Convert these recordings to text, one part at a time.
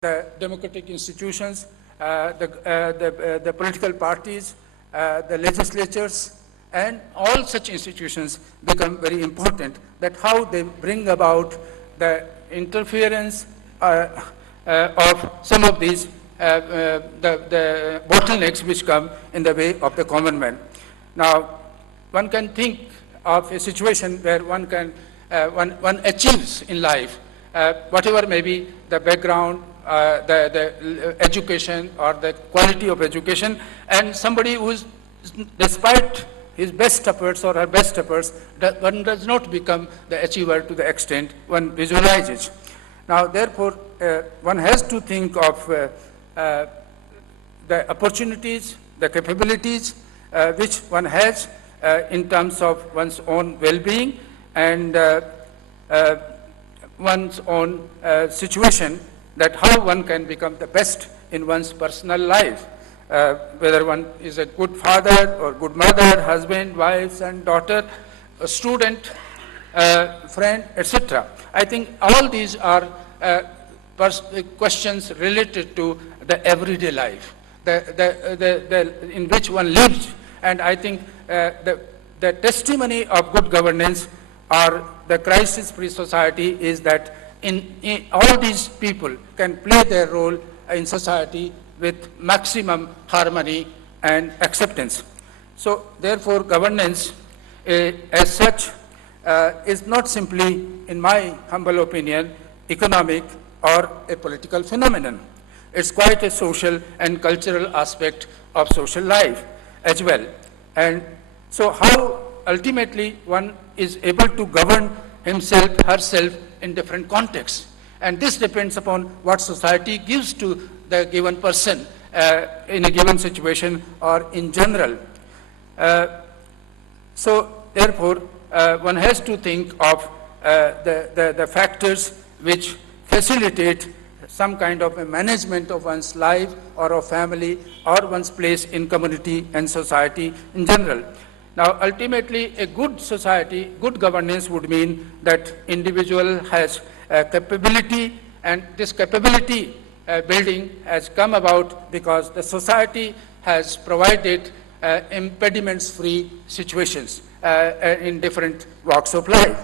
the democratic institutions, the political parties, the legislatures, and all such institutions become very important, that how they bring about the interference of some of these the bottlenecks which come in the way of the common man. Now, one can think of a situation where one can one achieves in life whatever may be the background, the education or the quality of education, and somebody who is, despite his best efforts or her best efforts, one does not become the achiever to the extent one visualizes. Now, therefore, one has to think of the opportunities, the capabilities which one has in terms of one's own well-being and one's own situation, that how one can become the best in one's personal life, whether one is a good father or good mother, husband, wife, son, daughter, a student, friend, etc. I think all these are questions related to the everyday life, in which one lives. And I think the testimony of good governance or the crisis-free society is that in all these people can play their role in society with maximum harmony and acceptance. So therefore, governance as such is not simply, in my humble opinion, economic or a political phenomenon. It's quite a social and cultural aspect of social life as well. And so how ultimately one is able to govern himself, herself in different contexts. And this depends upon what society gives to the given person in a given situation or in general. So therefore, one has to think of the factors which facilitate some kind of a management of one's life or of family or one's place in community and society in general. Now, ultimately, a good society, good governance would mean that individual has capability, and this capability building has come about because the society has provided impediments-free situations in different walks of life.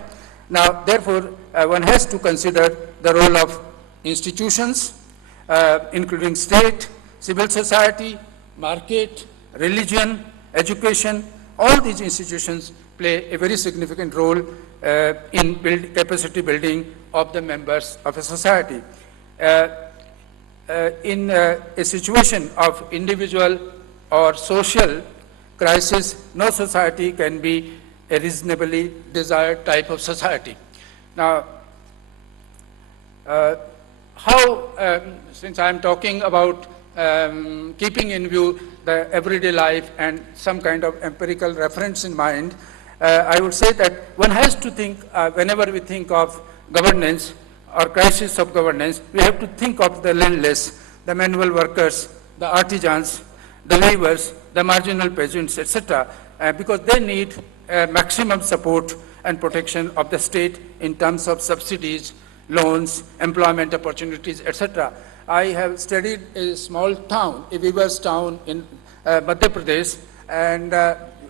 Now, therefore, one has to consider the role of institutions, including state, civil society, market, religion, education. All these institutions play a very significant role in capacity building of the members of a society. In a situation of individual or social crisis, no society can be a reasonably desired type of society. Now, since I'm talking about keeping in view the everyday life and some kind of empirical reference in mind, I would say that one has to think, whenever we think of governance or crisis of governance, we have to think of the landless, the manual workers, the artisans, the weavers, the marginal peasants, etc., because they need maximum support and protection of the state in terms of subsidies, loans, employment opportunities, etc. I have studied a small town, a weaver's town in Madhya Pradesh, and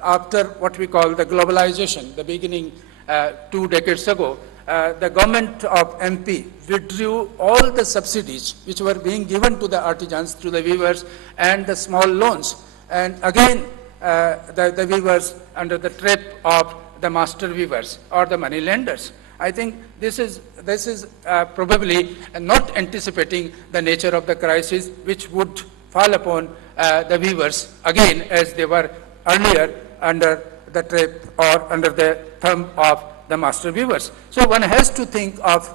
after what we call the globalization, the beginning 2 decades ago, the government of MP withdrew all the subsidies which were being given to the artisans, to the weavers, and the small loans. And again, the weavers under the trap of the master weavers or the money lenders. I think this is probably not anticipating the nature of the crisis which would fall upon the weavers again as they were earlier under the trap or under the thumb of the master weavers. So one has to think of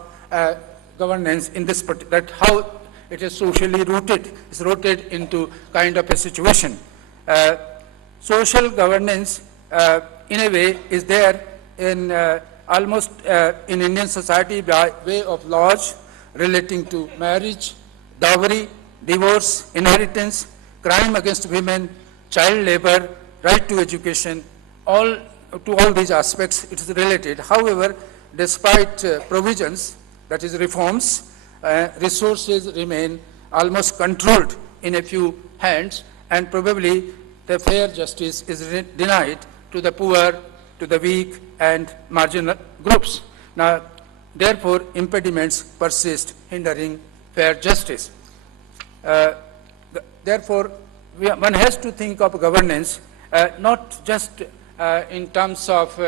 governance in this, that how it is socially rooted, is rooted into kind of a situation. Social governance in a way is there in almost in Indian society by way of laws relating to marriage, dowry, divorce, inheritance, crime against women, child labor, right to education, to all these aspects it is related. However, despite provisions, that is reforms, resources remain almost controlled in a few hands, and probably the fair justice is denied to the poor, to the weak, and marginal groups. Now, therefore, impediments persist, hindering fair justice. Therefore, one has to think of governance not just in terms of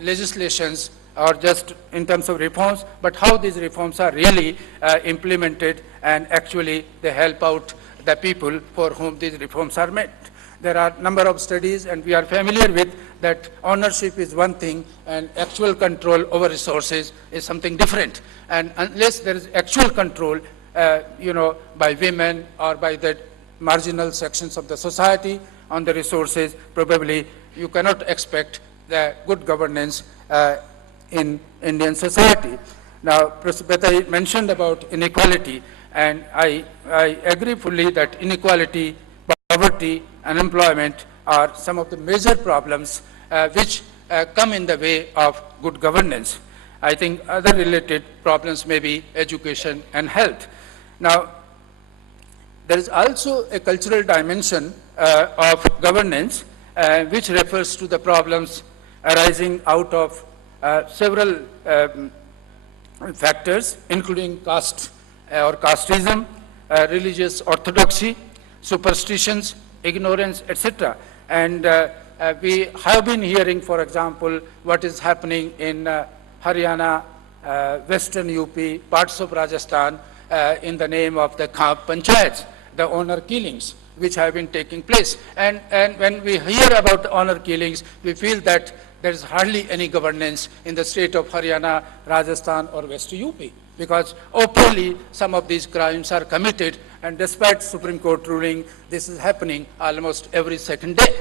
legislations or just in terms of reforms, but how these reforms are really implemented and actually they help out the people for whom these reforms are made. There are a number of studies, and we are familiar with that ownership is one thing and actual control over resources is something different. And unless there is actual control, by women or by the marginal sections of the society on the resources, probably you cannot expect the good governance in Indian society. Now, Professor Beteille mentioned about inequality, and I agree fully that inequality, poverty, unemployment are some of the major problems which come in the way of good governance. I think other related problems may be education and health. Now, there is also a cultural dimension of governance which refers to the problems arising out of several factors, including caste or casteism, religious orthodoxy, superstitions, ignorance, etc. And we have been hearing, for example, what is happening in Haryana, Western UP, parts of Rajasthan, in the name of the Khap Panchayats, the honor killings which have been taking place. And when we hear about the honor killings, we feel that there is hardly any governance in the state of Haryana, Rajasthan, or West UP, because openly some of these crimes are committed, and despite Supreme Court ruling, this is happening almost every second day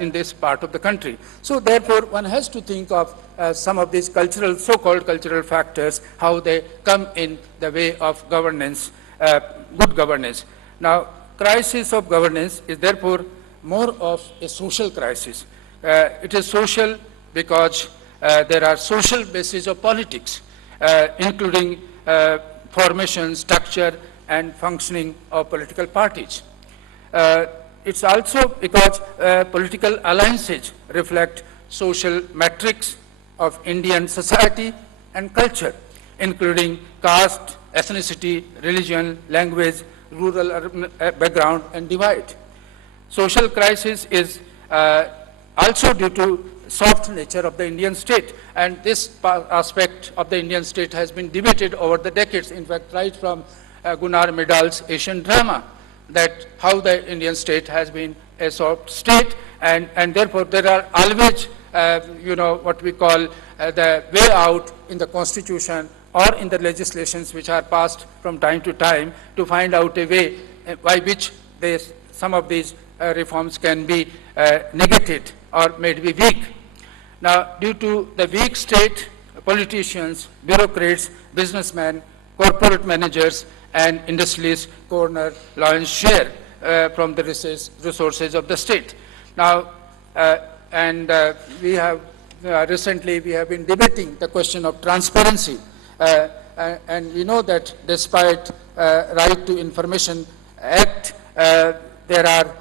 in this part of the country. So therefore, one has to think of some of these cultural, so-called cultural factors, how they come in the way of governance, good governance. Now, crisis of governance is therefore more of a social crisis. It is social because there are social bases of politics, including formation, structure, and functioning of political parties. It's also because political alliances reflect social metrics of Indian society and culture, including caste, ethnicity, religion, language, rural urban background, and divide. Social crisis is also due to soft nature of the Indian state, and this aspect of the Indian state has been debated over the decades, in fact, right from Gunnar Myrdal's Asian drama, that how the Indian state has been a soft state, and therefore there are always, what we call the way out in the constitution or in the legislations which are passed from time to time to find out a way by which some of these reforms can be negated or made be weak. Now, due to the weak state, politicians, bureaucrats, businessmen, corporate managers, and industrialists corner lion's share from the resources of the state. Now, we have recently we have been debating the question of transparency, and we know that despite Right to Information Act, there are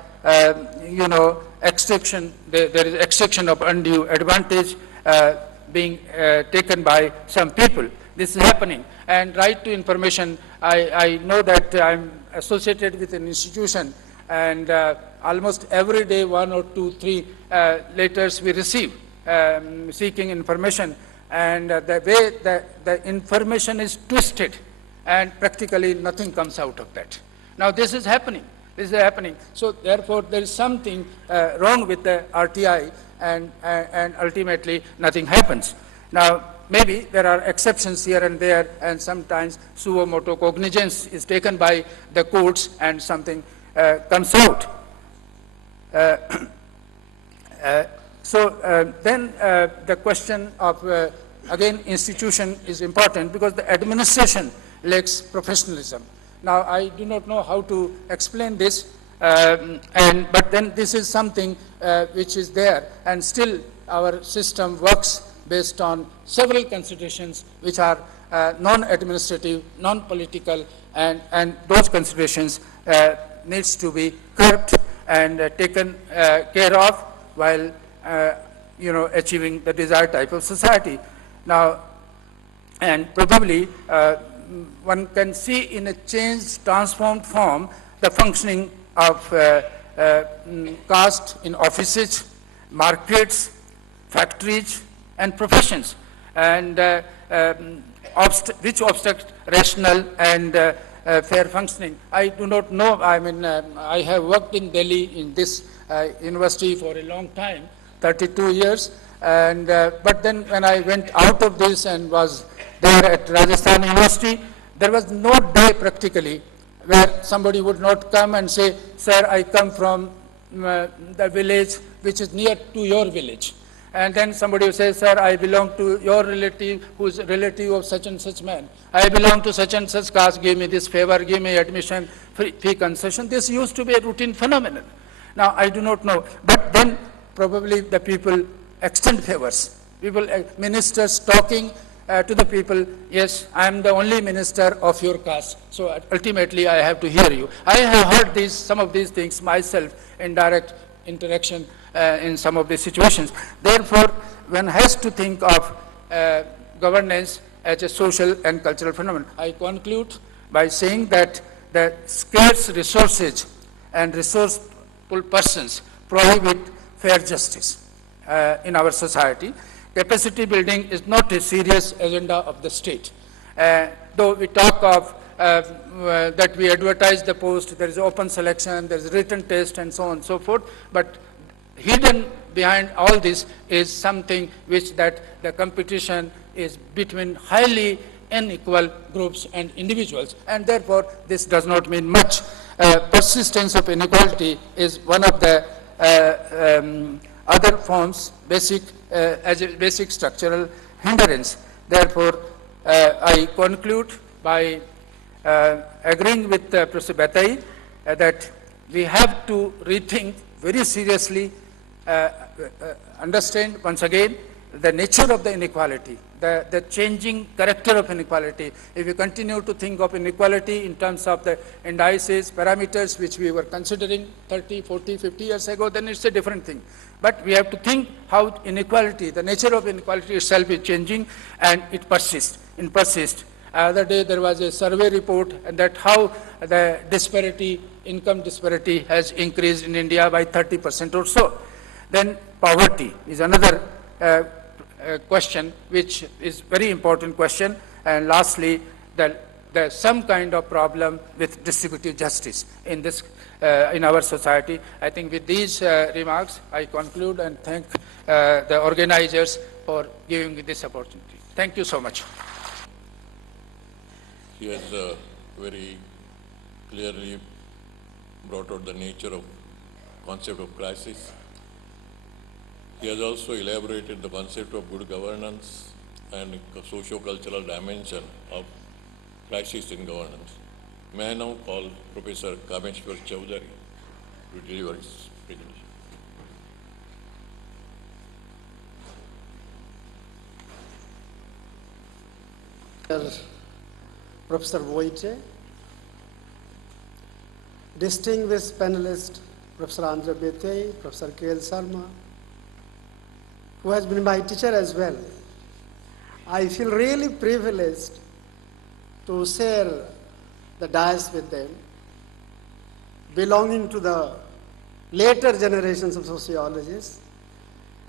extraction. There is extraction of undue advantage being taken by some people. This is happening. And right to information, I know that I'm associated with an institution, and almost every day 1 or 2, 3 letters we receive seeking information, and the way the information is twisted, and practically nothing comes out of that. Now this is happening. This is happening. So therefore, there is something wrong with the RTI, and ultimately nothing happens. Now, maybe there are exceptions here and there, and sometimes suo motu cognizance is taken by the courts and something comes out. Then the question of, again, institution is important because the administration lacks professionalism. Now, I do not know how to explain this, but then this is something which is there, and still our system works based on several considerations which are non-administrative, non-political, and those considerations needs to be curbed and taken care of while achieving the desired type of society. Now, and probably one can see in a changed, transformed form the functioning of caste in offices, markets, factories, and professions, and which obstruct rational and fair functioning. I do not know. I mean, I have worked in Delhi in this university for a long time, 32 years, and but then when I went out of this and was there at Rajasthan University, there was no day practically where somebody would not come and say, sir, I come from the village which is near to your village. And then somebody will say, sir, I belong to your relative, who is a relative of such and such man. I belong to such and such caste, give me this favor, give me admission, fee concession. This used to be a routine phenomenon. Now, I do not know. But then probably the people extend favors. People, ministers talking to the people, yes, I am the only minister of your caste, so ultimately I have to hear you. I have heard some of these things myself in direct interaction in some of these situations. Therefore, one has to think of governance as a social and cultural phenomenon. I conclude by saying that the scarce resources and resourceful persons prohibit fair justice in our society. Capacity building is not a serious agenda of the state. Though we talk of that we advertise the post, there is open selection, there is written test, and so on and so forth, but hidden behind all this is something which that the competition is between highly unequal groups and individuals, and therefore this does not mean much. Persistence of inequality is one of the other forms, as a basic structural hindrance. Therefore, I conclude by agreeing with Professor Beteille that we have to rethink very seriously, understand once again the nature of the inequality, the changing character of inequality. If we continue to think of inequality in terms of the indices, parameters which we were considering 30, 40, 50 years ago, then it's a different thing. But we have to think how inequality, the nature of inequality itself is changing, and it persists. Other day there was a survey report and that how the disparity, income disparity has increased in India by 30% or so. Then poverty is another question which is very important question. And lastly, there's some kind of problem with distributive justice in this in our society. I think with these remarks, I conclude and thank the organizers for giving me this opportunity. Thank you so much. He has very clearly brought out the nature of concept of crisis. He has also elaborated the concept of good governance and socio-cultural dimension of crisis in governance. May I now call Professor Kameshwar Choudhari to deliver his presentation. Professor Bhoite, distinguished panelist Professor Andhra Beteille, Professor K.L. Sharma, who has been my teacher as well. I feel really privileged to share the dais with them, belonging to the later generations of sociologists.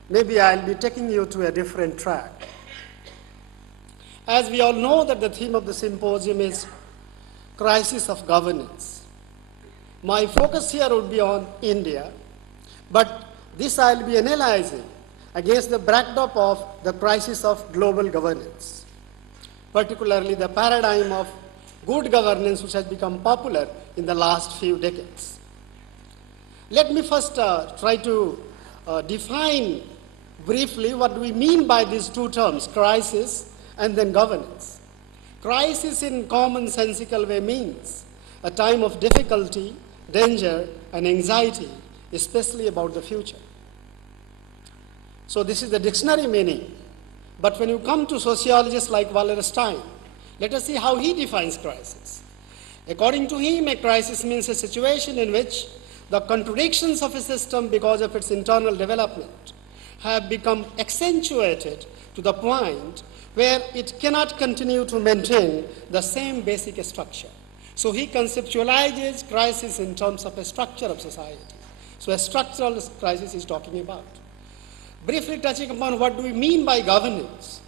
Maybe I'll be taking you to a different track. As we all know that the theme of the symposium is crisis of governance. My focus here would be on India, but this I'll be analyzing against the backdrop of the crisis of global governance, particularly the paradigm of good governance which has become popular in the last few decades. Let me first try to define briefly what we mean by these two terms, crisis and then governance. Crisis in commonsensical way means a time of difficulty, danger, and anxiety, especially about the future. So this is the dictionary meaning. But when you come to sociologists like Wallerstein, Let us see how he defines crisis. According to him, a crisis means a situation in which the contradictions of a system because of its internal development have become accentuated to the point where it cannot continue to maintain the same basic structure. So he conceptualizes crisis in terms of a structure of society. So a structural crisis he's talking about. Briefly touching upon what do we mean by governance.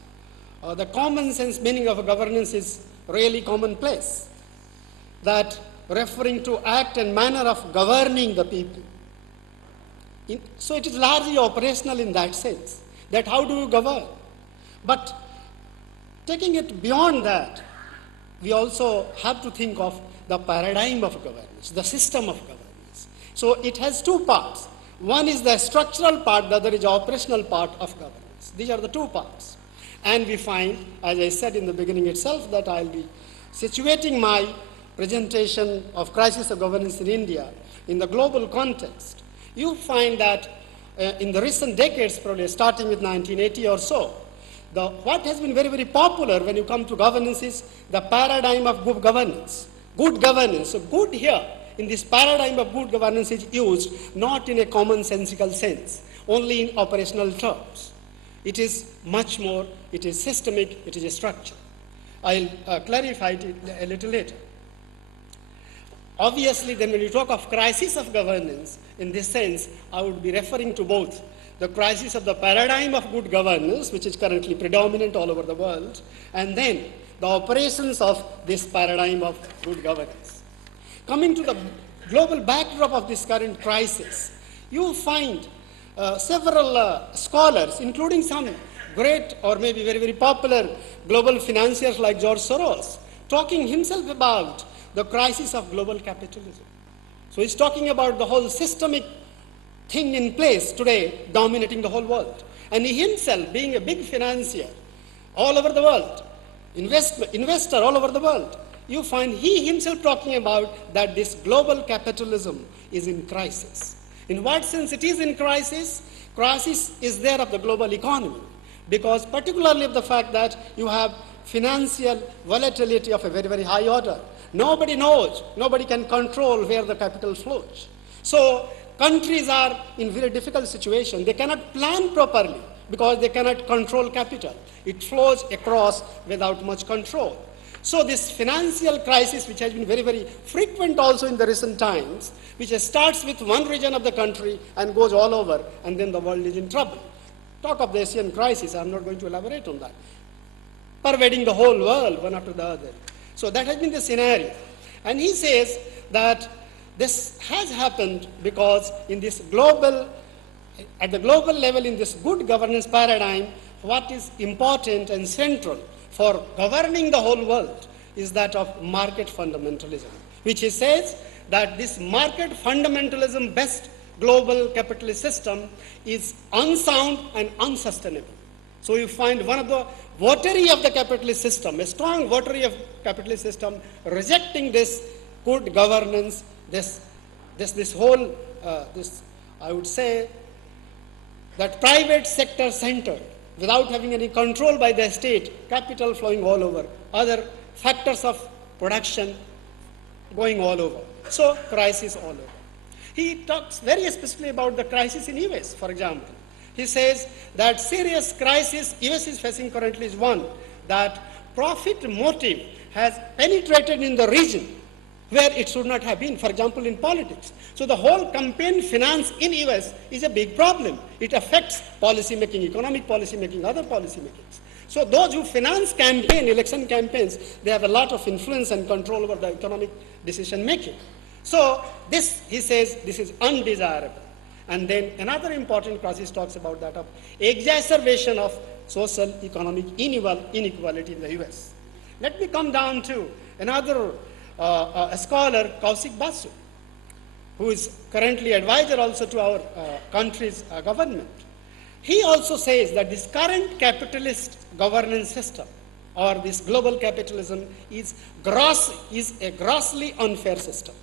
The common sense meaning of a governance is really commonplace. That referring to act and manner of governing the people. So it is largely operational in that sense, that how do you govern? But taking it beyond that, we also have to think of the paradigm of governance, the system of governance. So it has two parts. One is the structural part, the other is the operational part of governance. These are the two parts. And we find, as I said in the beginning itself, that I'll be situating my presentation of crisis of governance in India in the global context. You find that in the recent decades, probably starting with 1980 or so, what has been very, very popular when you come to governance is the paradigm of good governance. Good governance. So good here, in this paradigm of good governance is used not in a commonsensical sense, only in operational terms. It is much more, it is systemic, it is a structure. I'll clarify it a little later. Obviously, then when you talk of crisis of governance, in this sense, I would be referring to both the crisis of the paradigm of good governance, which is currently predominant all over the world, and then the operations of this paradigm of good governance. Coming to the global backdrop of this current crisis, you find several scholars, including some great or maybe very, very popular global financiers like George Soros, talking himself about the crisis of global capitalism. So he's talking about the whole systemic thing in place today dominating the whole world. And he himself, being a big financier all over the world, investor all over the world, you find he himself talking about that this global capitalism is in crisis. In what sense it is in crisis? Crisis is there of the global economy, because particularly of the fact that you have financial volatility of a very, very high order. Nobody knows, nobody can control where the capital flows. So countries are in very difficult situation. They cannot plan properly because they cannot control capital. It flows across without much control. So this financial crisis, which has been very, very frequent also in the recent times, which starts with one region of the country and goes all over, and then the world is in trouble. Talk of the Asian crisis, I'm not going to elaborate on that. Pervading the whole world, one after the other. So that has been the scenario. And he says that this has happened because in this global, at the global level, in this good governance paradigm, what is important and central for governing the whole world is that of market fundamentalism, which he says that this market fundamentalism-based global capitalist system is unsound and unsustainable. So you find one of the votary of the capitalist system, a strong votary of capitalist system, rejecting this good governance, this whole, I would say, that private sector centered, without having any control by the state, capital flowing all over, other factors of production going all over. So crisis all over. He talks very specifically about the crisis in US, for example. He says that serious crisis US is facing currently is one, that profit motive has penetrated in the region where it should not have been, for example, in politics. So the whole campaign finance in US is a big problem. It affects policy making, economic policy making, other policy makings. So those who finance campaign, election campaigns, they have a lot of influence and control over the economic decision making. So this, he says, this is undesirable. And then another important crisis talks about that of exacerbation of social economic inequality in the US. Let me come down to another scholar, Kaushik Basu, who is currently advisor also to our country's government. He also says that this current capitalist governance system, or this global capitalism, is a grossly unfair system.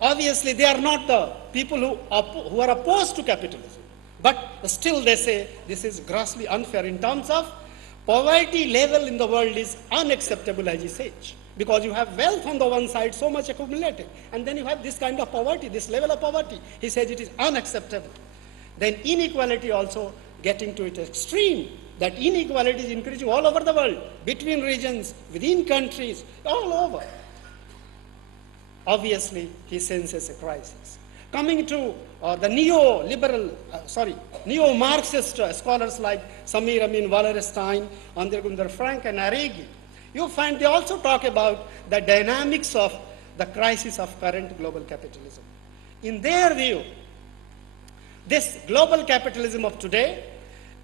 Obviously, they are not the people who are opposed to capitalism, but still they say this is grossly unfair in terms of poverty level in the world is unacceptable, as he says, because you have wealth on the one side, so much accumulated, and then you have this kind of poverty, this level of poverty. He says it is unacceptable. Then inequality also getting to its extreme, that inequality is increasing all over the world, between regions, within countries, all over. Obviously, he senses a crisis. Coming to the neo-Marxist scholars like Samir Amin Wallerstein, Andre Gunder Frank, and Aregi, you find they also talk about the dynamics of the crisis of current global capitalism. In their view, this global capitalism of today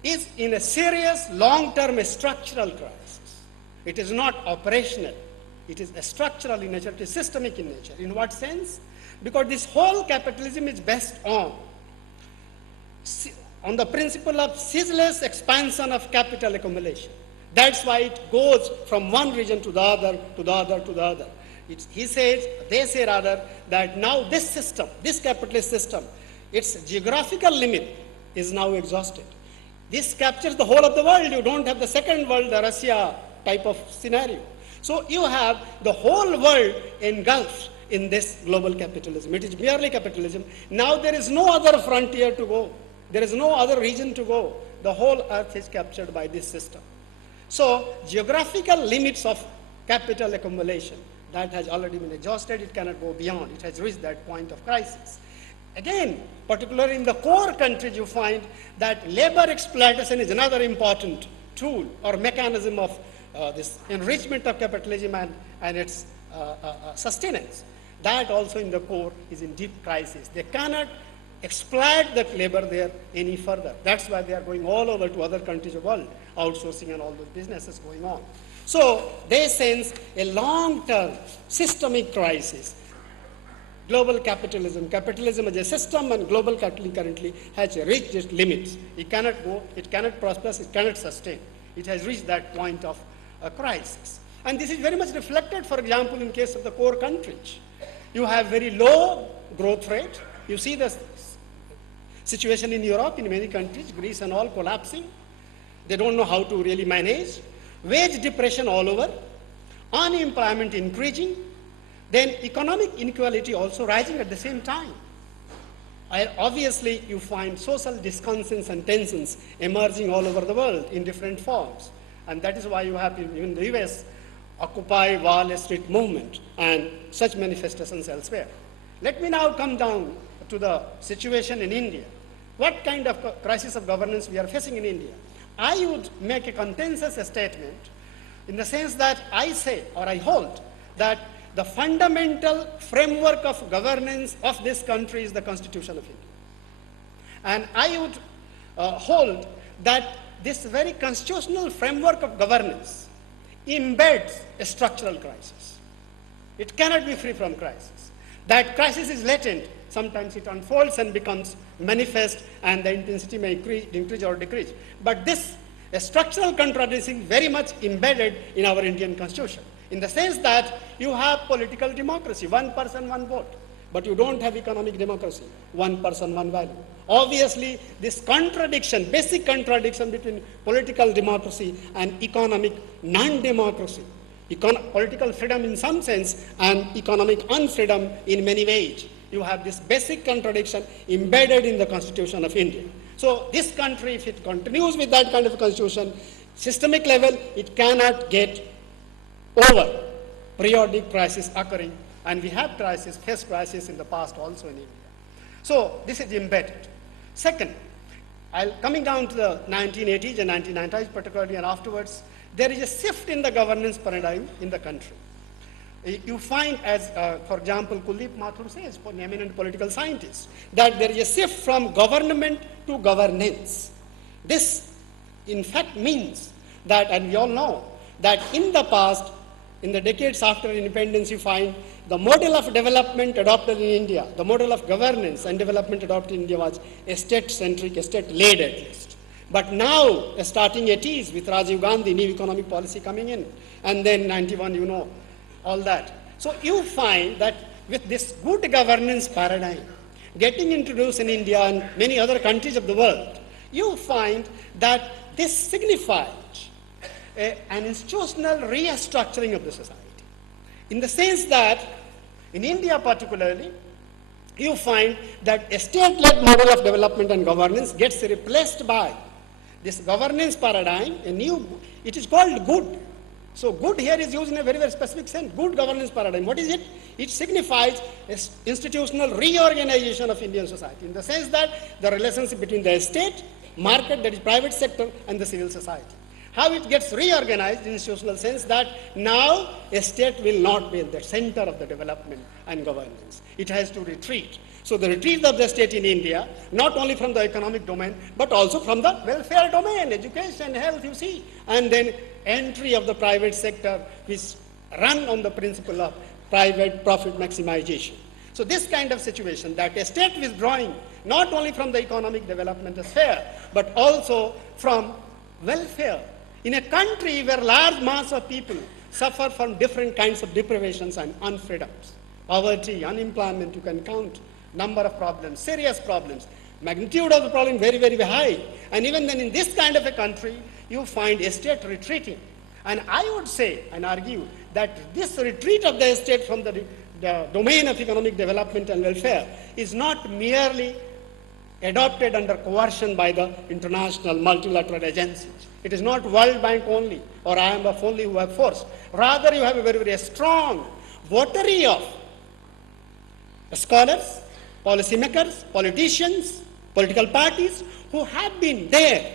is in a serious long-term structural crisis. It is not operational. It is structural in nature, it is systemic in nature. In what sense? Because this whole capitalism is based on the principle of ceaseless expansion of capital accumulation. That's why it goes from one region to the other, to the other, to the other. They say rather, that now this system, this capitalist system, its geographical limit is now exhausted. This captures the whole of the world. You don't have the second world, the Russia type of scenario. So you have the whole world engulfed in this global capitalism. It is merely capitalism. Now there is no other frontier to go. There is no other region to go. The whole earth is captured by this system. So geographical limits of capital accumulation, that has already been exhausted. It cannot go beyond. It has reached that point of crisis. Again, particularly in the core countries, you find that labor exploitation is another important tool or mechanism of this enrichment of capitalism and its sustenance. That also in the core is in deep crisis. They cannot exploit that labor there any further. That's why they are going all over to other countries of the world, outsourcing and all those businesses going on. So they sense a long-term systemic crisis. Global capitalism as a system, and global capitalism currently has reached its limits. It cannot go, it cannot prosper, it cannot sustain. It has reached that point of a crisis. And this is very much reflected, for example, in case of the core countries. You have very low growth rate. You see the situation in Europe, in many countries, Greece and all collapsing. They don't know how to really manage. Wage depression all over. Unemployment increasing. Then economic inequality also rising at the same time. Obviously, you find social disconsensus and tensions emerging all over the world in different forms. And that is why you have in the US, Occupy Wall Street movement and such manifestations elsewhere. Let me now come down to the situation in India. What kind of crisis of governance we are facing in India? I would make a consensus statement in the sense that I say, or I hold, that the fundamental framework of governance of this country is the Constitution of India. And I would hold that this very constitutional framework of governance embeds a structural crisis. It cannot be free from crisis. That crisis is latent. Sometimes it unfolds and becomes manifest, and the intensity may increase or decrease. But this a structural contradiction very much embedded in our Indian Constitution, in the sense that you have political democracy, one person, one vote, but you don't have economic democracy, one person, one value. Obviously, this contradiction, basic contradiction between political democracy and economic non-democracy, political freedom in some sense and economic unfreedom in many ways. You have this basic contradiction embedded in the Constitution of India. So this country, if it continues with that kind of constitution, systemic level, it cannot get over periodic crisis occurring. And we have faced crisis in the past also in India. So this is embedded. Second, coming down to the 1980s and 1990s particularly and afterwards, there is a shift in the governance paradigm in the country. You find, as for example, Kuldeep Mathur says, an eminent political scientist, that there is a shift from government to governance. This, in fact, means that, and we all know, that in the past, in the decades after independence, you find the model of development adopted in India, the model of governance and development adopted in India was state-centric, state-led at least. But now, starting at ease with Rajiv Gandhi, new economic policy coming in, and then 91, you know, all that. So you find that with this good governance paradigm getting introduced in India and many other countries of the world, you find that this signifies an institutional restructuring of the society. In the sense that, in India particularly, you find that a state-led model of development and governance gets replaced by this governance paradigm, it is called good. So good here is used in a very, very specific sense, good governance paradigm. What is it? It signifies institutional reorganization of Indian society, in the sense that the relationship between the state, market, that is private sector, and the civil society. How it gets reorganized in institutional sense that now a state will not be in the center of the development and governance. It has to retreat. So the retreat of the state in India, not only from the economic domain, but also from the welfare domain, education, health, you see, and then entry of the private sector, which run on the principle of private profit maximization. So this kind of situation, that a state withdrawing not only from the economic development sphere, but also from welfare. In a country where large mass of people suffer from different kinds of deprivations and unfreedoms, poverty, unemployment, you can count number of problems, serious problems, magnitude of the problem very, very high. And even then in this kind of a country, you find a state retreating. And I would say and argue that this retreat of the state from the domain of economic development and welfare is not merely adopted under coercion by the international multilateral agencies. It is not World Bank only or IMF only who have forced. Rather, you have a very, very strong votary of scholars, policymakers, politicians, political parties who have been there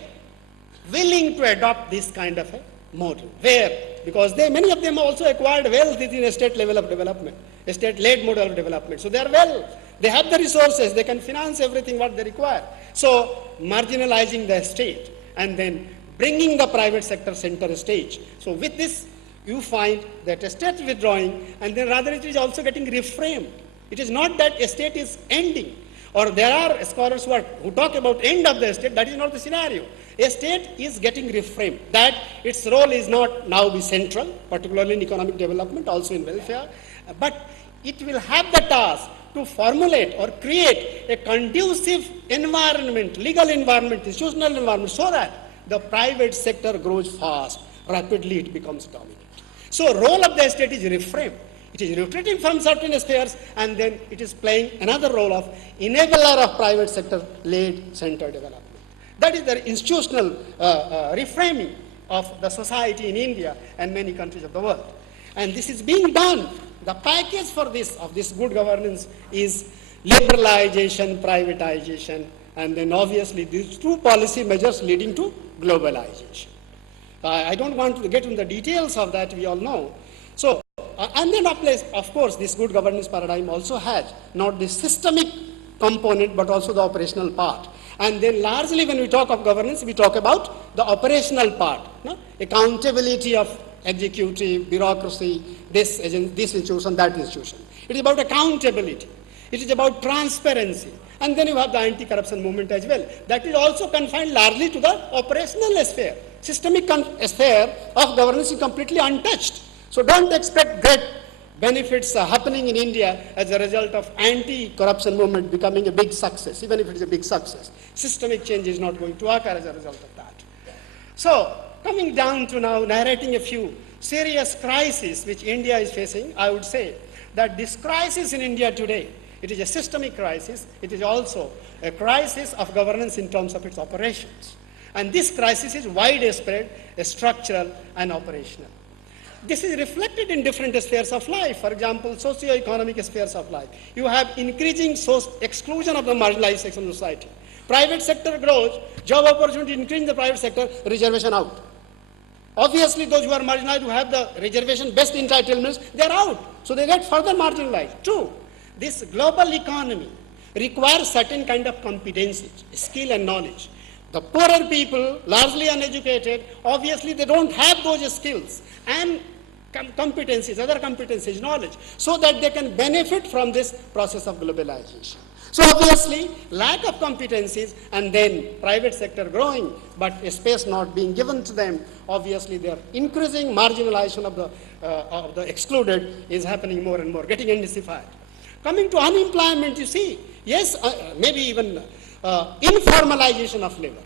willing to adopt this kind of a model. Where? Because many of them also acquired wealth within a state level of development, a state-led model of development. So they are well, they have the resources, they can finance everything what they require. So marginalizing the state and then bringing the private sector center stage. So with this, you find that a state withdrawing, and then rather it is also getting reframed. It is not that a state is ending, or there are scholars who talk about end of the state. That is not the scenario. A state is getting reframed, that its role is not now be central, particularly in economic development, also in welfare, but it will have the task to formulate or create a conducive environment, legal environment, institutional environment, so that the private sector grows fast, rapidly it becomes dominant. So role of the state is reframed. It is retreating from certain spheres, and then it is playing another role of enabler of private sector-led center development. That is the institutional reframing of the society in India and many countries of the world. And this is being done. The package for this, of this good governance, is liberalization, privatization, and then obviously these two policy measures leading to globalization. I don't want to get into the details of that, we all know. So, and then of course, this good governance paradigm also has not the systemic component, but also the operational part. And then largely when we talk of governance, we talk about the operational part, no? Accountability of executive, bureaucracy, this institution, that institution. It is about accountability. It is about transparency. And then you have the anti-corruption movement as well. That is also confined largely to the operational sphere. Systemic sphere of governance is completely untouched. So don't expect great benefits happening in India as a result of anti-corruption movement becoming a big success, even if it is a big success. Systemic change is not going to occur as a result of that. So, coming down to now narrating a few serious crises which India is facing, I would say that this crisis in India today, it is a systemic crisis. It is also a crisis of governance in terms of its operations. And this crisis is widespread, structural, and operational. This is reflected in different spheres of life. For example, socio-economic spheres of life. You have increasing exclusion of the marginalized section of society. Private sector grows, job opportunity increase in the private sector, reservation out. Obviously, those who are marginalized, who have the reservation-based entitlements, they are out. So they get further marginalized. True, this global economy requires certain kind of competencies, skill and knowledge. The poorer people, largely uneducated, obviously they don't have those skills and competencies, other competencies, knowledge, so that they can benefit from this process of globalization. So obviously, lack of competencies and then private sector growing, but a space not being given to them, obviously they are increasing marginalization of the excluded is happening more and more, getting intensified. Coming to unemployment, you see, yes, maybe even informalization of labor.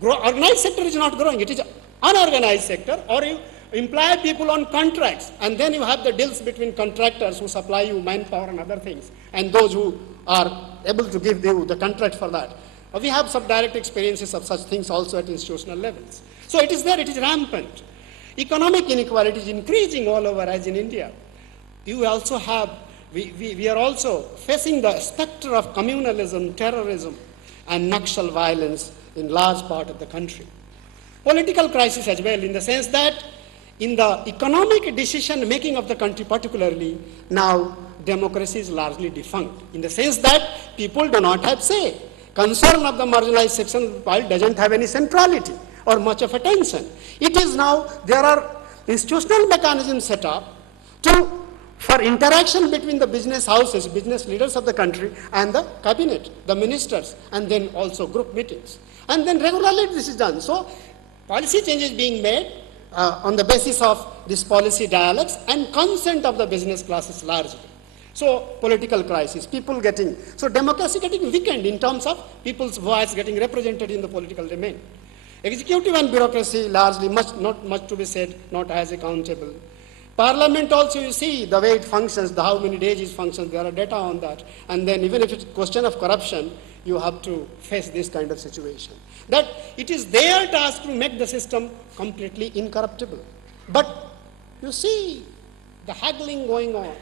Organized sector is not growing, it is unorganized sector, or you employ people on contracts, and then you have the deals between contractors who supply you manpower and other things, and those who are able to give you the contract for that. We have some direct experiences of such things also at institutional levels. So it is there, it is rampant. Economic inequality is increasing all over, as in India. You also have, we are also facing the specter of communalism, terrorism, and Naxal violence in large part of the country. Political crisis as well, in the sense that in the economic decision making of the country particularly, now democracy is largely defunct, in the sense that people do not have say. Concern of the marginalized section of the world doesn't have any centrality or much of attention. It is now, there are institutional mechanisms set up for interaction between the business houses, business leaders of the country, and the cabinet, the ministers, and then also group meetings. And then regularly this is done. So policy changes being made on the basis of this policy dialogues and consent of the business classes largely. So political crisis, people getting, so democracy getting weakened in terms of people's voice getting represented in the political domain. Executive and bureaucracy largely not much to be said, not as accountable. Parliament also, you see the way it functions, how many days it functions, there are data on that. And then even if it's a question of corruption, you have to face this kind of situation. That it is their task to make the system completely incorruptible. But you see the haggling going on.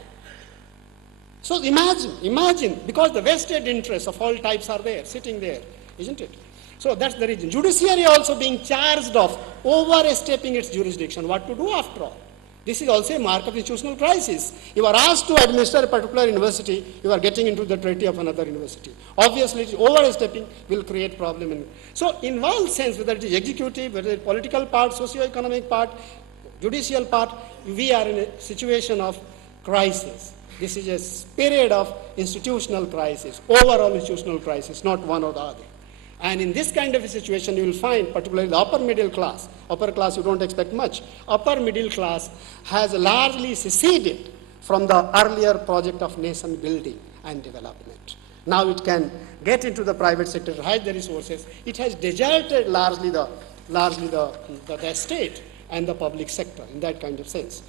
So imagine, because the vested interests of all types are there, sitting there, isn't it? So that's the reason. Judiciary also being charged of overstepping its jurisdiction. What to do after all? This is also a mark of institutional crisis. You are asked to administer a particular university, you are getting into the treaty of another university. Obviously, overstepping will create problem. So in one sense, whether it is executive, whether it is political part, socio-economic part, judicial part, we are in a situation of crisis. This is a period of institutional crisis, overall institutional crisis, not one or the other. And in this kind of a situation, you will find, particularly the upper middle class you don't expect much, upper middle class has largely seceded from the earlier project of nation building and development. Now it can get into the private sector, hide the resources. It has deserted largely the state and the public sector in that kind of sense.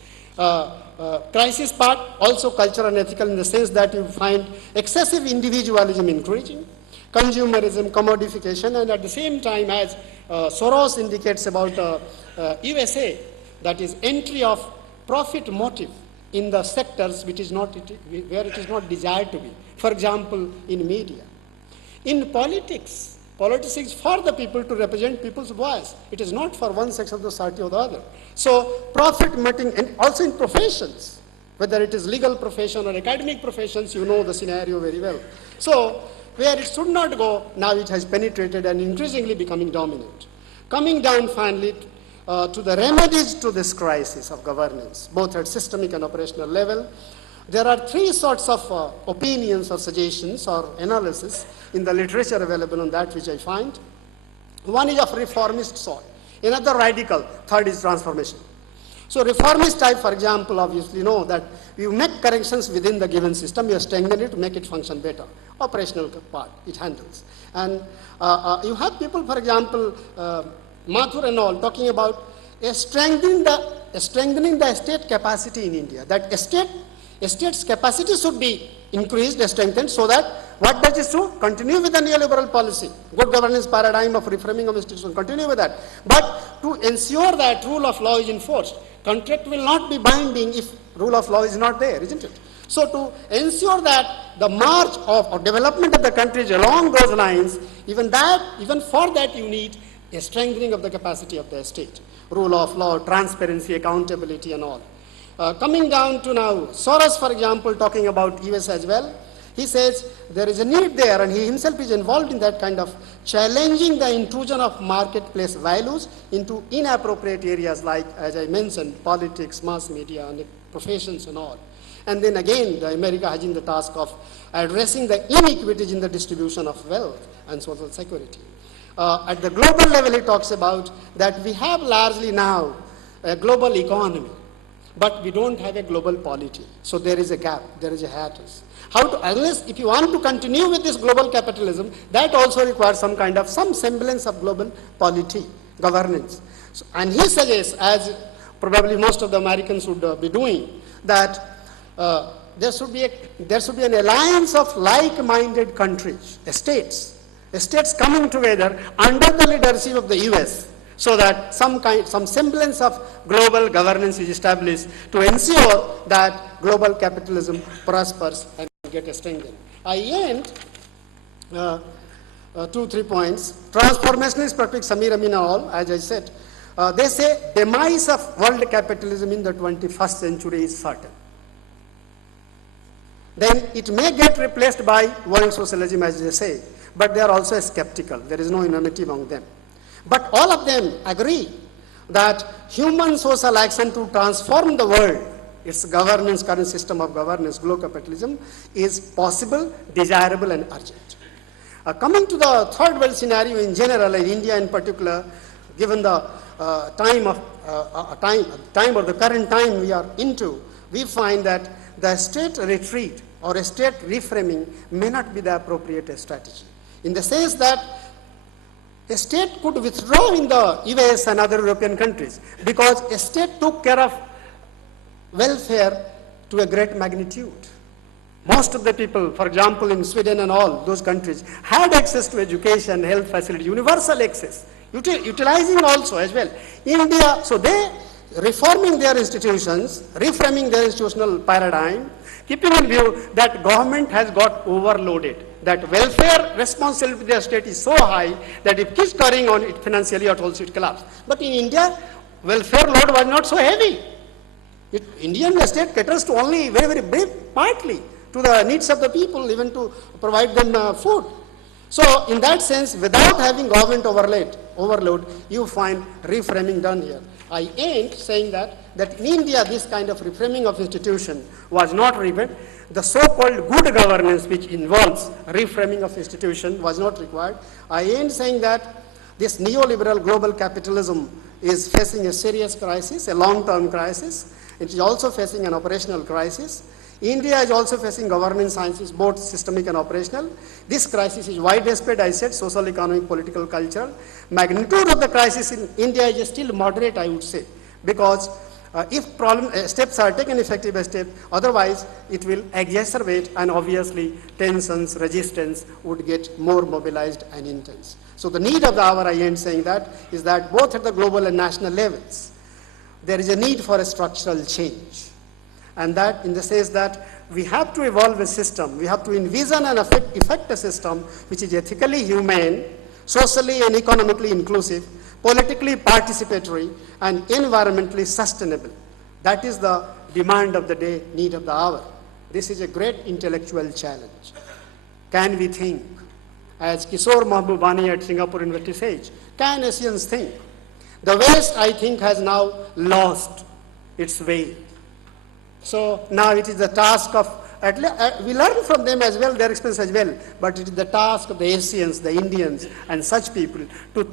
Crisis part, also cultural and ethical in the sense that you find excessive individualism increasing, consumerism, commodification, and at the same time, as Soros indicates about USA, that is entry of profit motive in the sectors which is not, where it is not desired to be. For example, in media. In politics is for the people to represent people's voice. It is not for one section of the society or the other. So profit motive, and also in professions, whether it is legal profession or academic professions, you know the scenario very well. So where it should not go, now it has penetrated and increasingly becoming dominant. Coming down finally to the remedies to this crisis of governance, both at systemic and operational level, there are three sorts of opinions or suggestions or analysis in the literature available on that which I find. One is of reformist sort, another radical, third is transformation. So reformist type, for example, obviously know that you make corrections within the given system, you strengthen it to make it function better. Operational part, it handles. And you have people, for example, Mathur and all, talking about strengthening the state capacity in India. That state's capacity should be increased, strengthened, so that what does it do? Continue with the neoliberal policy, good governance paradigm of reforming of institutions, continue with that. But to ensure that rule of law is enforced, contract will not be binding if rule of law is not there, isn't it? So to ensure that the march of or development of the country is along those lines, even for that you need a strengthening of the capacity of the state. Rule of law, transparency, accountability and all. Coming down to now, Soros, for example, talking about US as well, he says there is a need there, and he himself is involved in that kind of challenging the intrusion of marketplace values into inappropriate areas like, as I mentioned, politics, mass media, and professions and all. And then again, America has in the task of addressing the inequities in the distribution of wealth and social security. At the global level, he talks about that we have largely now a global economy, but we don't have a global polity. So there is a gap, there is a hiatus. Unless if you want to continue with this global capitalism, that also requires some semblance of global polity, governance. So, and he suggests, as probably most of the Americans would be doing, that there should be an alliance of like-minded countries, states coming together under the leadership of the US, so that some semblance of global governance is established to ensure that global capitalism prospers and get strengthened. I end 2-3 points. Transformationist practice, Samir Amin all, as I said, they say demise of world capitalism in the 21st century is certain. Then it may get replaced by world socialism, as they say, but they are also skeptical. There is no unanimity among them. But all of them agree that human social action to transform the world, its governance, current system of governance, global capitalism, is possible, desirable, and urgent. Coming to the third world scenario in general, in India in particular, given the time or the current time we are into, we find that the state retreat or a state reframing may not be the appropriate strategy, in the sense that a state could withdraw in the US and other European countries because a state took care of welfare to a great magnitude. Most of the people, for example, in Sweden and all those countries, had access to education, health facility, universal access, utilizing also as well. India, so they reforming their institutions, reframing their institutional paradigm, keeping in view that government has got overloaded, that welfare responsibility of their state is so high that if it keeps carrying on it financially, it also it collapse. But in India, welfare load was not so heavy. Indian state caters to only very brief, partly to the needs of the people, even to provide them food. So in that sense, without having government overload, you find reframing done here. I end saying that in India, this kind of reframing of institution was not required. The so-called good governance, which involves reframing of institution, was not required. I end saying that this neoliberal global capitalism is facing a serious crisis, a long-term crisis. It is also facing an operational crisis. India is also facing governance sciences, both systemic and operational. This crisis is widespread, I said, social, economic, political, cultural. Magnitude of the crisis in India is still moderate, I would say, because if steps are taken effective step, otherwise it will exacerbate, and obviously tensions, resistance would get more mobilized and intense. So the need of the hour, I end saying that, is that both at the global and national levels, there is a need for a structural change. And that in the sense that we have to evolve a system, we have to envision and effect a system which is ethically humane, socially and economically inclusive, politically participatory, and environmentally sustainable. That is the demand of the day, need of the hour. This is a great intellectual challenge. Can we think? As Kishore Mahbubani at Singapore University says, can Asians think? The West, I think, has now lost its way. So now it is the task of, we learn from them as well, their experience as well, but it is the task of the Asians, the Indians, and such people to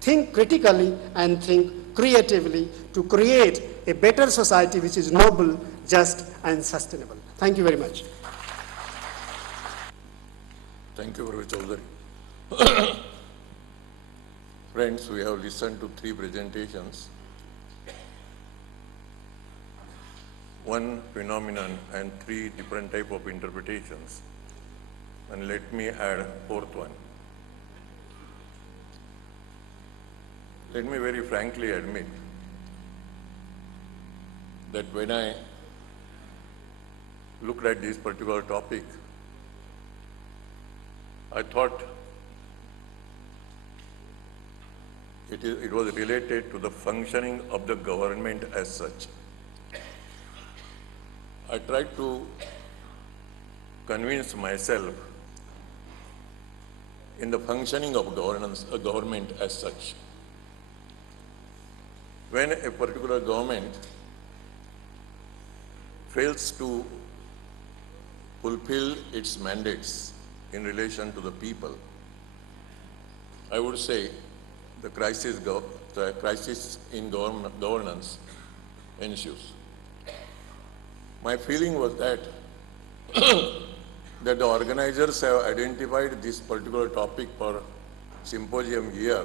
think critically and think creatively to create a better society which is noble, just, and sustainable. Thank you very much. Thank you, Prof. Choudhary. Friends, we have listened to 3 presentations, one phenomenon and 3 different type of interpretations. And let me add a 4th one. Let me very frankly admit that when I looked at this particular topic, I thought it was related to the functioning of the government as such. I tried to convince myself in the functioning of government as such. When a particular government fails to fulfill its mandates in relation to the people, I would say the crisis in governance ensues. My feeling was that that the organizers have identified this particular topic for symposium year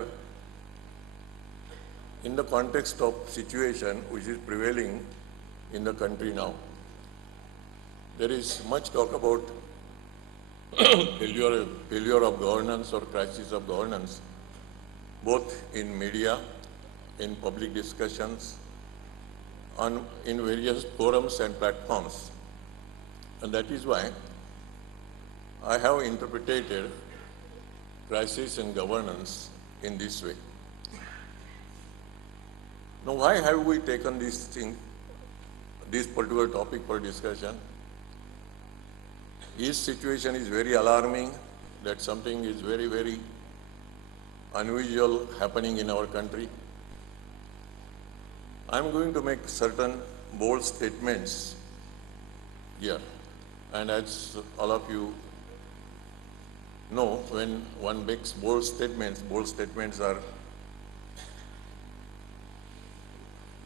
in the context of situation which is prevailing in the country now. There is much talk about failure of governance or crisis of governance, both in media, in public discussions, in various forums and platforms. And that is why I have interpreted crisis and governance in this way. Now, why have we taken this particular topic for discussion? Each situation is very alarming, that something is very, very unusual happening in our country. I'm going to make certain bold statements here. And as all of you know, when one makes bold statements are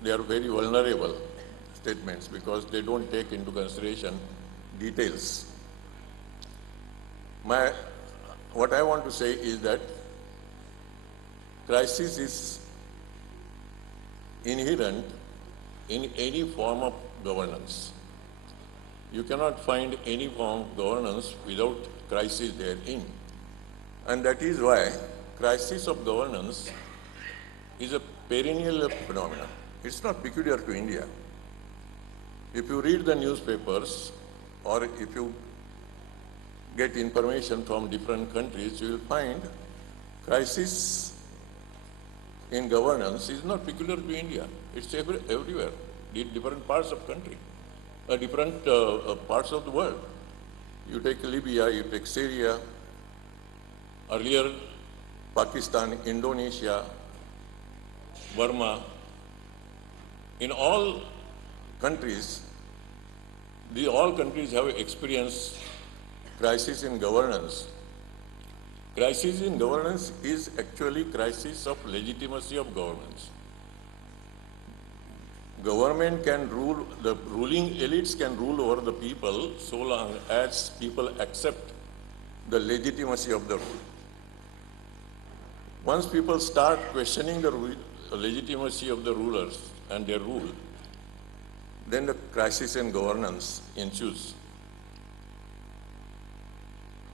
very vulnerable statements because they don't take into consideration details. What I want to say is that crisis is inherent in any form of governance. You cannot find any form of governance without crisis therein. And that is why crisis of governance is a perennial phenomenon. It's not peculiar to India. If you read the newspapers or if you get information from different countries, you will find crisis in governance is not peculiar to India. It's everywhere, in different parts of country, different parts of the world. You take Libya, you take Syria, earlier Pakistan, Indonesia, Burma. In all countries, all countries have experienced crisis in governance. Crisis in governance is actually crisis of legitimacy of governments. Government can rule, the ruling elites can rule over the people so long as people accept the legitimacy of the rule. Once people start questioning the legitimacy of the rulers and their rule, then the crisis in governance ensues.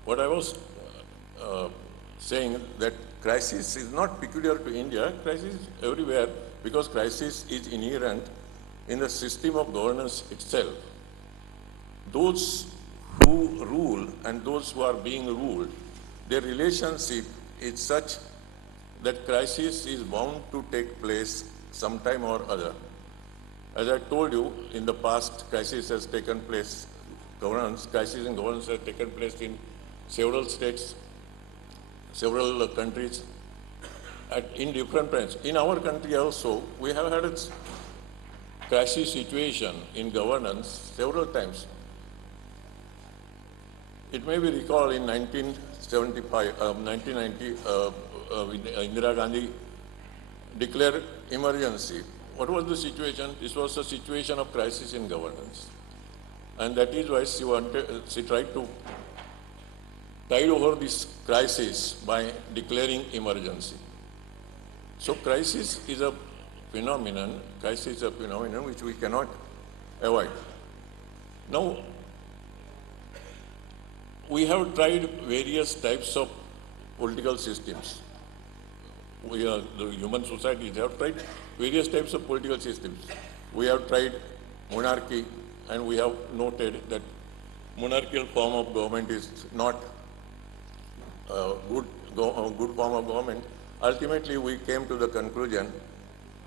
What I was saying that crisis is not peculiar to India, crisis is everywhere because crisis is inherent in the system of governance itself. Those who rule and those who are being ruled, their relationship is such that crisis is bound to take place sometime or other. As I told you, in the past, crisis has taken place, crisis in governance has taken place in several states, several countries, in different times. In our country also, we have had a crisis situation in governance several times. It may be recalled in 1990, Indira Gandhi declared emergency. What was the situation? This was a situation of crisis in governance. And that is why she tried to tide over this crisis by declaring emergency. So crisis is a phenomenon which we cannot avoid. Now, we have tried various types of political systems. The human societies have tried various types of political systems. We have tried monarchy, and we have noted that monarchical form of government is not a good form of government. Ultimately, we came to the conclusion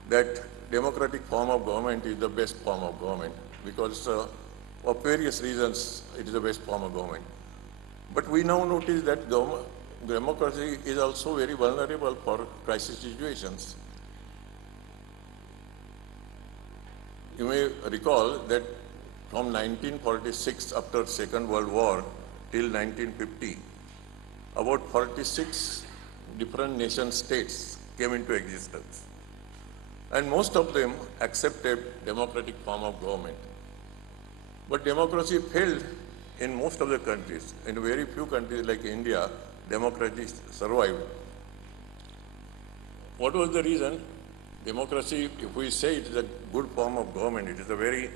that democratic form of government is the best form of government because of various reasons it is the best form of government. But we now notice that democracy is also very vulnerable for crisis situations. You may recall that from 1946, after Second World War, till 1950, about 46 different nation states came into existence. And most of them accepted democratic form of government. But democracy failed in most of the countries. In very few countries like India, democracy survived. What was the reason? democracy, if we say it is a good form of government, it is a very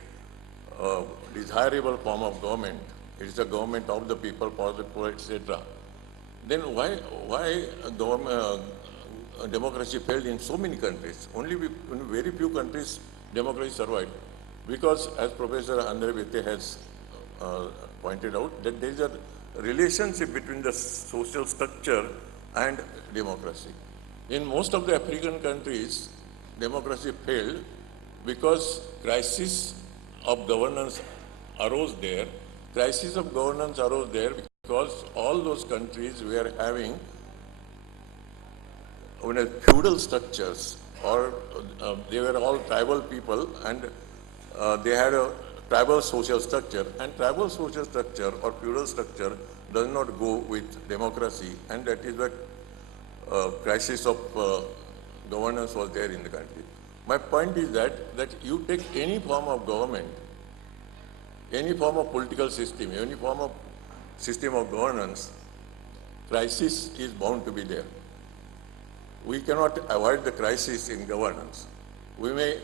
desirable form of government. It is a government of the people, for the poor, etc. Then why democracy failed in so many countries? Only in very few countries democracy survived. Because as Professor Andre Beteille has pointed out, that there is a relationship between the social structure and democracy. In most of the African countries, democracy failed because crisis of governance arose there. Crisis of governance arose there because all those countries were having feudal structures, or they were all tribal people, and they had a tribal social structure. And tribal social structure or feudal structure does not go with democracy, and that is why crisis of governance was there in the country. My point is that you take any form of government, any form of political system, any form of system of governance, crisis is bound to be there. We cannot avoid the crisis in governance. We may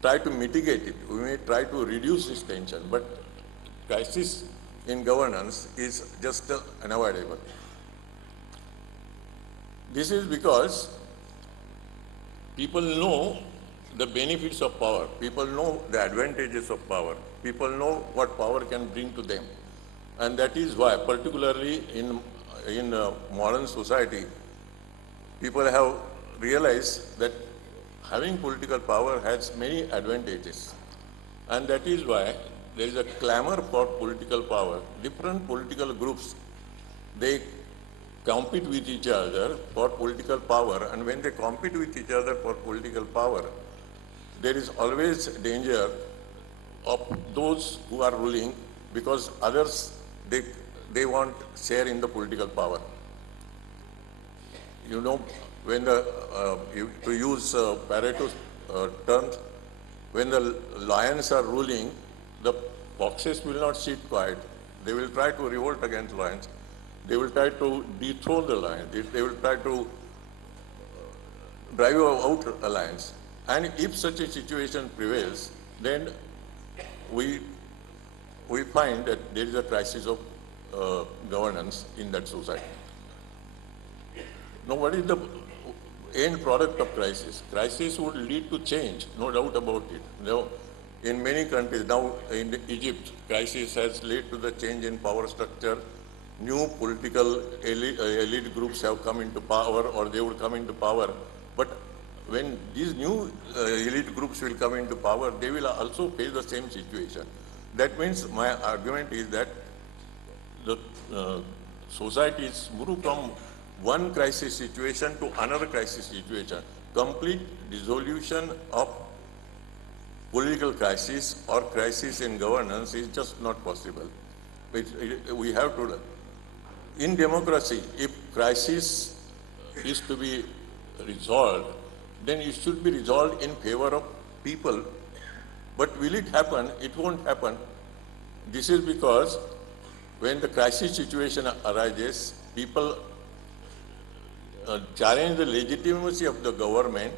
try to mitigate it, we may try to reduce this tension, but crisis in governance is just unavoidable. This is because people know the benefits of power, people know the advantages of power, people know what power can bring to them. And that is why, particularly in modern society, people have realized that having political power has many advantages. And that is why there is a clamor for political power. Different political groups, they compete with each other for political power, and when they compete with each other for political power, there is always danger of those who are ruling, because others, they want share in the political power. You know, when to use Pareto's terms, when the lions are ruling, the foxes will not sit quiet. They will try to revolt against lions. They will try to dethrone the lions. They will try to drive out the lions. And if such a situation prevails, then we find that there is a crisis of governance in that society. Now, what is the end product of crisis? Crisis would lead to change, no doubt about it. Now, in many countries, now in Egypt, crisis has led to the change in power structure. New political elite groups have come into power, or they would come into power. But when these new elite groups will come into power, they will also face the same situation. That means my argument is that the societies move from one crisis situation to another crisis situation. Complete dissolution of political crisis or crisis in governance is just not possible. We have to, in democracy, if crisis is to be resolved, then it should be resolved in favor of people. But will it happen? It won't happen. This is because when the crisis situation arises, people challenge the legitimacy of the government,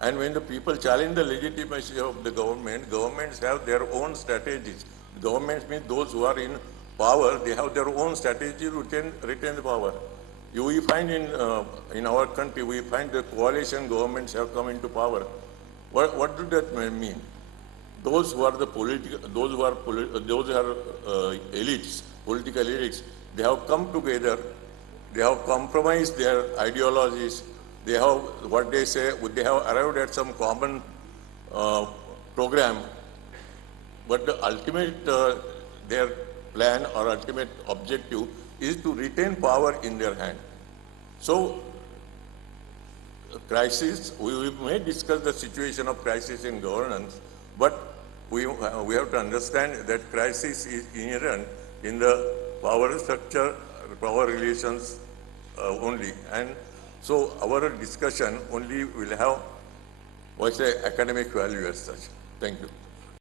and when the people challenge the legitimacy of the government, governments have their own strategies. Governments mean those who are in power, they have their own strategy to retain the power. We find in our country, we find the coalition governments have come into power. What does that mean? Those who are the elites, political elites, they have come together. They have compromised their ideologies. They have what they say. They have arrived at some common program. But the ultimate their plan or ultimate objective is to retain power in their hand. So, crisis, we may discuss the situation of crisis in governance, but we have to understand that crisis is inherent in the power structure, power relations only. And so our discussion only will have, academic value as such. Thank you.